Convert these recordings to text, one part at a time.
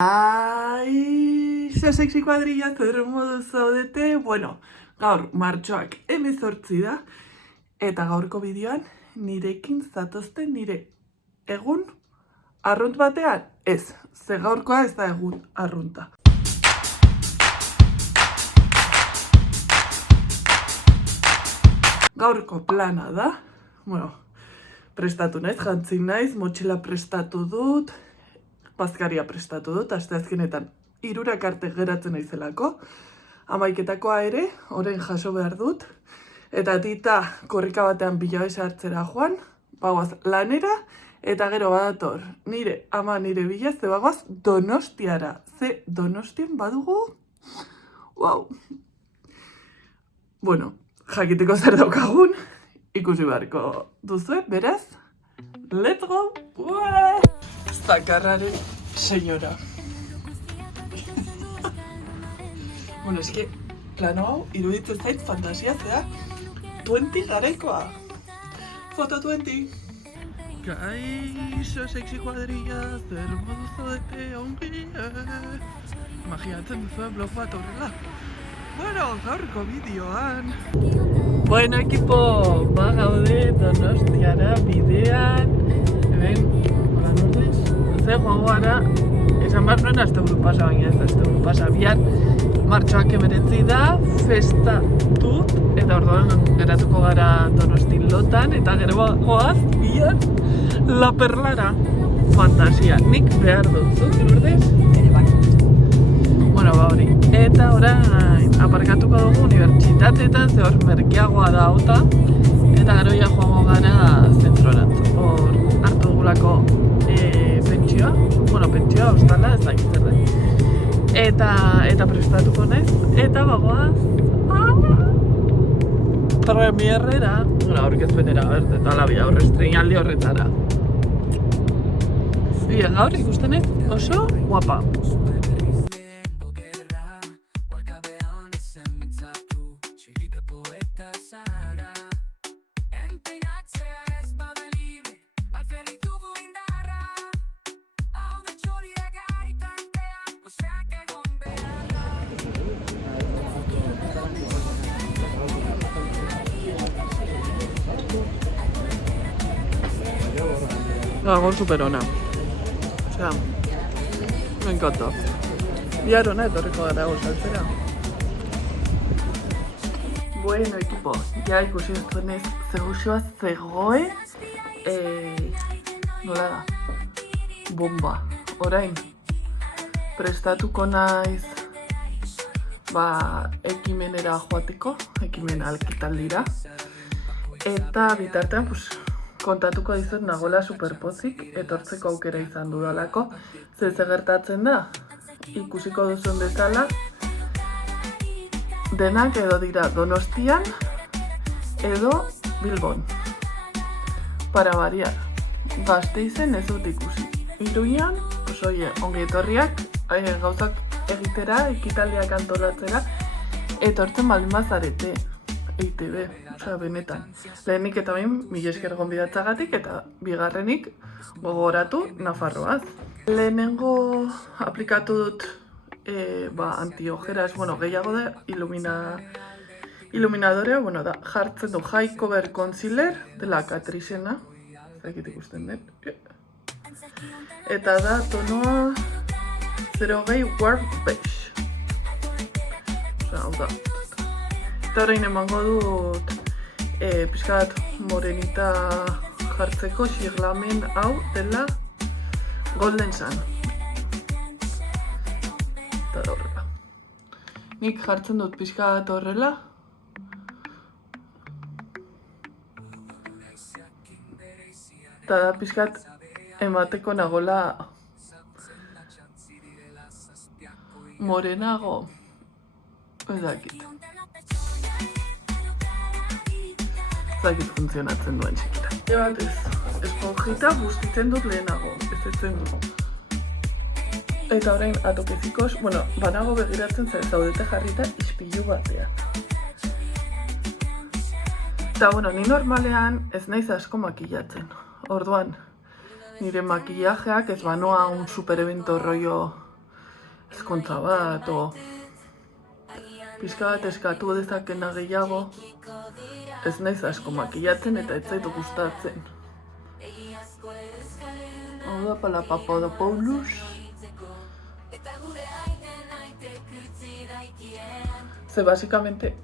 Ai, sexy kuadrilla, zer modu zaudete? Bueno, gaur martxoak 18 da, eta gaurko bideoan nirekin zatozte nire egun arrunt batean? Ez, ze gaurkoa ez da egun arrunta. Gaurko plana da, bueno, prestatu naiz, jantzi naiz, motxila prestatu dut, bazkaria prestatu dut, asteazkenetan 3 arte geratzen naizelako, 11-etakoa ere, orain jaso behar dut, eta tita korrika batean bilabesa hartzera joan, bagoaz lanera, eta gero badator nire ama nire bila, ze bagoaz Donostiara, ze Donostien badugu, wow. Bueno, jakiteko zer daukagun, ikusi beharko duzue, beraz, let's go! Zakarraren senyora. Bueno, eske, plano hau, iruditzen zait fantasia zea 20 garaikoa. Foto 20. Kaixo, sexy kuadrilla, zer modu zaudete ongi. Imaginatzen duzue blog bat horrela. Bueno, gaurko bideoan. Bueno, ekipo, gaude Donostiara bidean. Hemen, holan ordez, ze joango gara, esan behar nuen azte buru pasa, baina ez azte buru pasa bihar. Martxoak 19 da, festa dut, eta orduan geratuko gara Donostin lotan, eta gero goaz, bihar, La Perlara. Fantasia, nik behar dut, zuk, Lourdes? Ere bai. Bueno, hori. Eta orain, aparkatuko dugu unibertsitateetan, ze hor merkeagoa da auta, eta gero ja joango gara zentrorantz. Hor hartu dugulako pentsioa, bueno, pentsioa, ostala, ez dakit zer den. Eta prestatuko naiz, eta bagoaz, premierrera, aurkezpenera, eta labia horre estreinaldi horretara. Bien, gaur ikusten ez oso guapa. Gaur super ona. Osea, me encanta. Bihar ona etorriko gara gozaltzera. Bueno, ekipo, ja ikusi duzuenez zegoxoa zegoen. Nola da? Bomba. Orain, prestatuko naiz ekimenera joateko, ekimen alkitaldira. Eta bitartean, kontatuko dizut nagoela superpozik etortzeko aukera izan dudalako. Ze gertatzen da, ikusiko duzun bezala, denak edo dira Donostian edo Bilbon. Para variar, Gasteizen ez dut ikusi. Iruñan, ongi etorriak, gauzak egitera, ekitaldiak antolatzera, etortzen baldin bazarete. EITB, osea, benetan. Lehenik eta bain, mila esker gonbidatzagatik, eta bigarrenik gogoratu Nafarroaz. Lehenengo aplikatu dut antiojeras, gehiago da, iluminadorea, jartzen du High Cover Concealer dela Catricena, zakit ikusten dut. Eta da tonoa 0 Warm Beige. Osea, hau da. Eta orain emango dut pixkat morenita jartzeko xirlamen hau dela Golden Sun. Eta da horrela. Nik jartzen dut pixkat horrela. Eta da pixkat emateko nagola morenago. Ez dakit. Zakit funtzionatzen duen txikita. Batez, esponjita bustitzen dut lehenago, ez dugu. Eta orain atokezikos, banago begiratzen zaudete jarrita ispilu batean. Eta ni normalean ez naiz asko makillatzen. Orduan, nire makillajeak ez banoa un super evento rollo ezkontza bat, o pixka bat eskatu dezakena gehiago, ez naiz asko makillatzen eta ez zaitu gustatzen. Hau da pala Papadopoulos. Ze basikamente,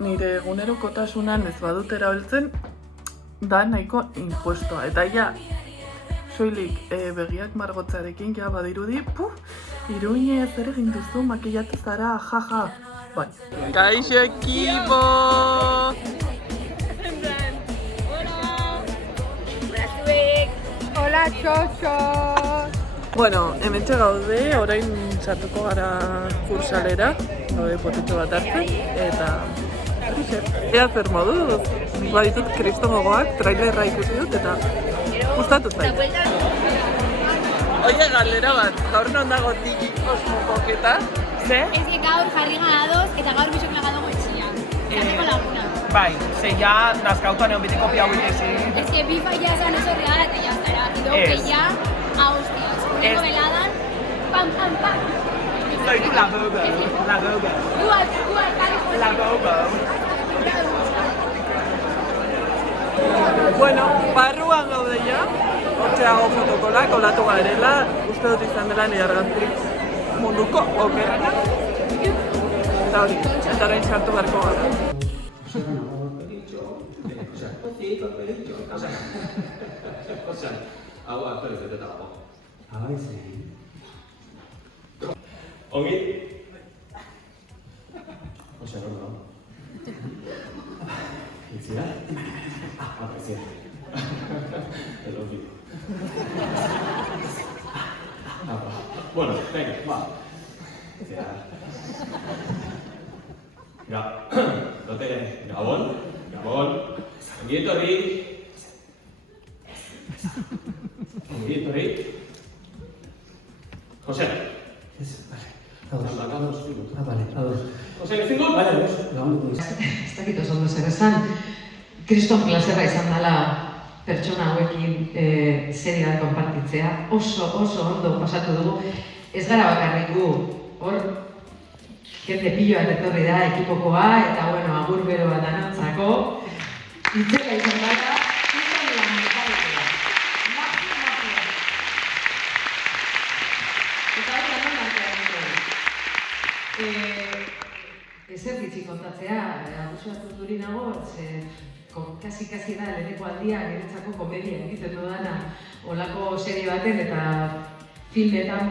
nire egunerokotasunan ez badut erabiltzen, da nahiko impuestoa. Eta ja, soilik begiak margotzarekin ja badirudi, iruine zer egin duzu, makillatu zara, jaja. Bai. Kaixo ekipo! Hola, txotxos! Bueno, hementxe gaude, orain sartuko gara kursalera, gaude potitxo bat hartzen, eta ea zer moduz, baditut kristongogoak, trailerra ikusi dut, eta gustatu zait. Oie, galdera bat, gaur non dago tiki osmokoketa? Ze? Ez que gaur jarri ganadoz eta gaur bisok lagado goitxia. Zateko laguna. Bai, ze ja nazkautuan egon beti kopia hau itezi. Ez que bifa ya esan oso regala eta ya estará. Y luego que ya, a hostias. Uneko beladan, pam, pam, pam. Zoitu la bobo, la bobo. Guai, La bobo. Bueno, barruan gaude ja, hortxeago fotokola, kolatu garela, uste dut izan dela nire argazkirik munduko okerrena. Eta hori, eta orain sartu beharko gara. Ongi? Osa, no? Itzira? Aprezia. El olvido. Bueno, venga, va. Gabon. Ongi etorri. Jose. Jose, lezingut? Ez dakit oso ondo zer esan, kriston plazerra izan dela pertsona hauekin serie bat konpartitzea. Oso ondo pasatu dugu. Ez gara bakarrik gu, hor, jende piloa etorri da ekipokoa, eta bueno, agur beroa danontzako. Itzela izan gara, izan dela mekanikea. Eta hori da non ezer ditzi kontatzea, abusatu duri nago, kasi da leheneko aldia niretzako komedia egiten dudana olako serie baten eta filmetan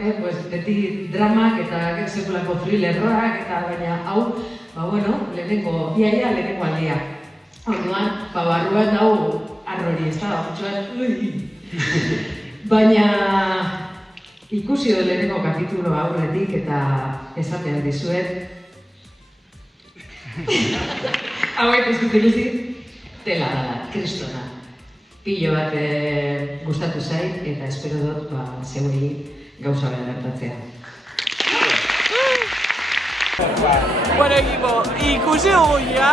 beti dramak eta sekulako thrillerrak eta baina hau, leheneko aldia. Orduan, barruan hau arrori, ez da, batxuan, baina ikusi dut leheneko kapitulo aurretik eta esaten dizuet. Hauek ez dut iluzi, tela dala, kristona. Pilo bat gustatu zait eta espero dut zeuei gauza bera gertatzea. Bueno, equipo, ikusi dugu ja,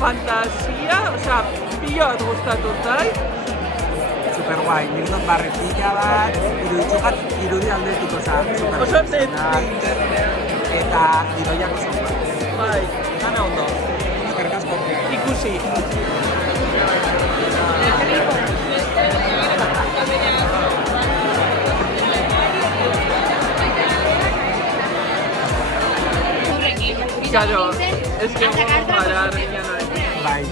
fantasia, pilo bat gustatu zait. Super guai, nik dut barretilla bat, irudi aldetiko Oso Netflix. eta idoiak oso guai. Bai, gana ondo. Eskerrik asko. Ikusi. Claro, es que vamos a parar Bai,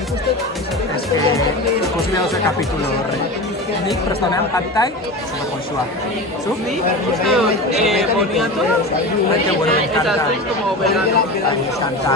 ikusi behar oso kapitulo horre. Nik prestanean jantai, super goizua. Zu? Ni uste dut boniato, Bueno, me encanta. eta zaiz como verano. Me encanta.